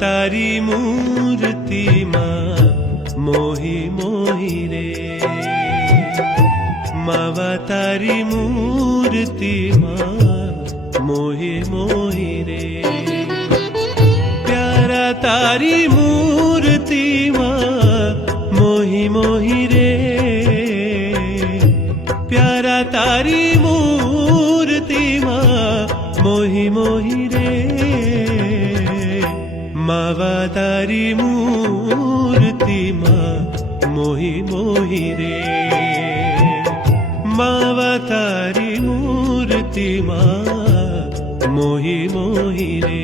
तारी मूर्ति मां मोही मोही रे, मावा तारी मूर्ति मां मोही मोही रे, प्यारा तारी मूर्ति मां मोही मोही रे, प्यारा तारी मूर्ति मां मोही मोही रे, मावा तारी मूर्ति मां मोही मोही रे, मावा तारी मूर्ति मां मोही मोही रे।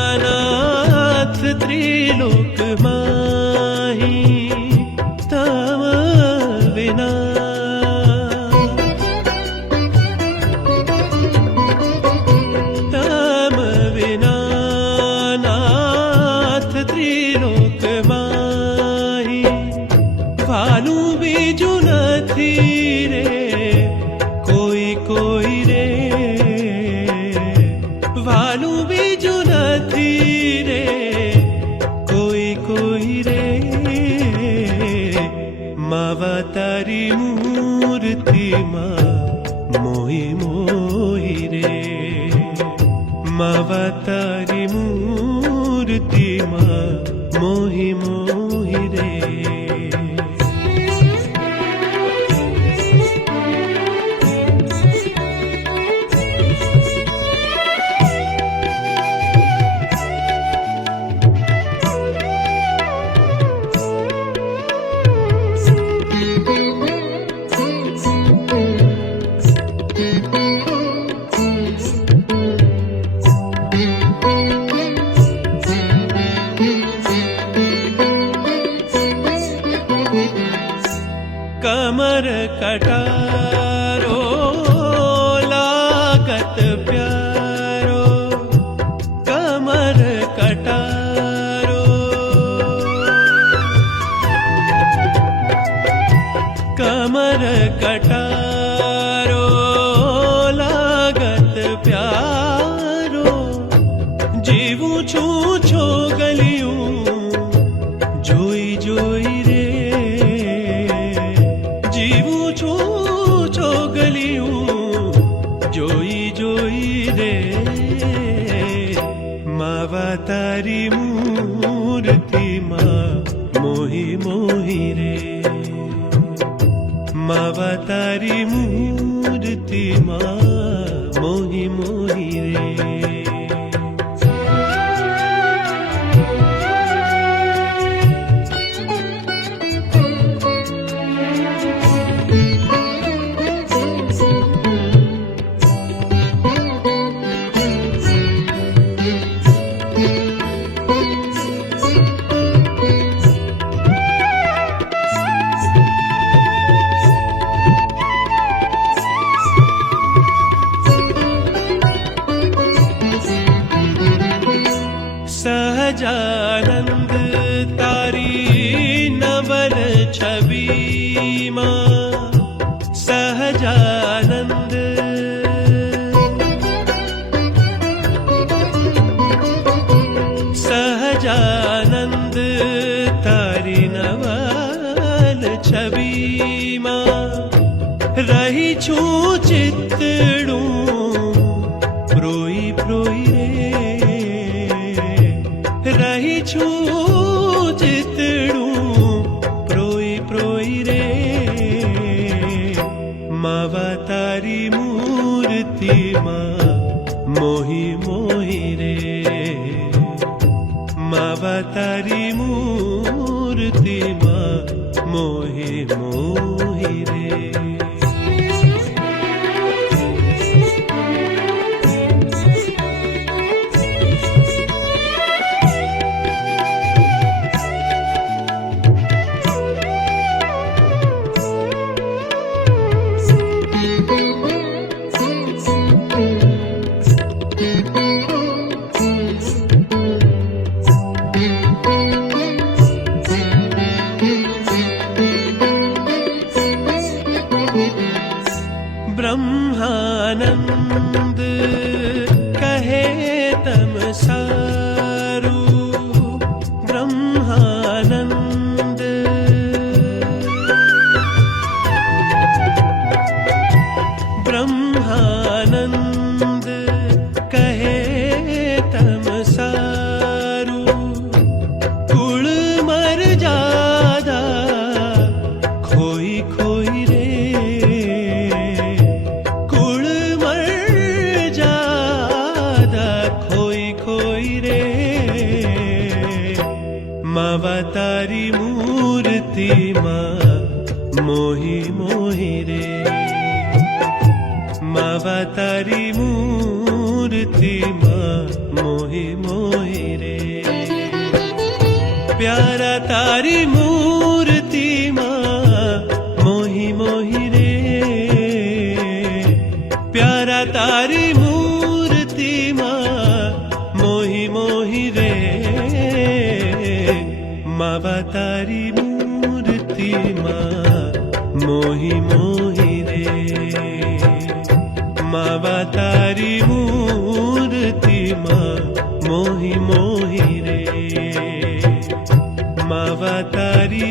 विनानाथ त्रिलोक माही, तम विना तम विनानाथ त्रिलोक माही, भालू बीजू नथी रे कोई कोई रे, भालू बीजू नथी रे कोई कोई रे, मावा तारी मूर्ति मां मोही मोही रे, मावा तारी मूर्ति मां मोही मोही रे। कमर कटारो लागत प्यारो, कमर कटारो, कमर कटारो लागत प्यारो, जीवू छू छो गलियूं जोई जोई रे, जीवू छू छो गलियूं जोई जोई रे, मावा तारी मूर्ति मां मोही मोही रे, मावा तारी मूर्ति मां मोही मोही रे। सहजानंद तारी नवल छवि मां, सहजानंद सहजानंद तारी नवल छवि मां, रही छू चितड़ू प्रोई प्रोई रे, रही छू चितड़ू प्रोई प्रोई रे, मावा तारी मूर्ति मां मोही मोही रे, मावा तारी मूर्ति मां मोही मोही रे। कहे तम सारू ब्रह्मानंद ब्रह्मानंद कहे तम सारू कुल मर जादा खोई खोई रे कुल मर जादा खोई खोई रे मावा तारी मूर्ति माँ मोही मोही रे मावा तारी मूर्ति माँ मोही मोही रे प्यारा तारी मूर्ति माँ मोही मोही रे प्यारा तारी मूर्ति माँ मोही मोही रे मावा तारी मूर्ति माँ मोही मोही रे मावा तारी मूर्ति माँ मोही मोही रे मावा तारी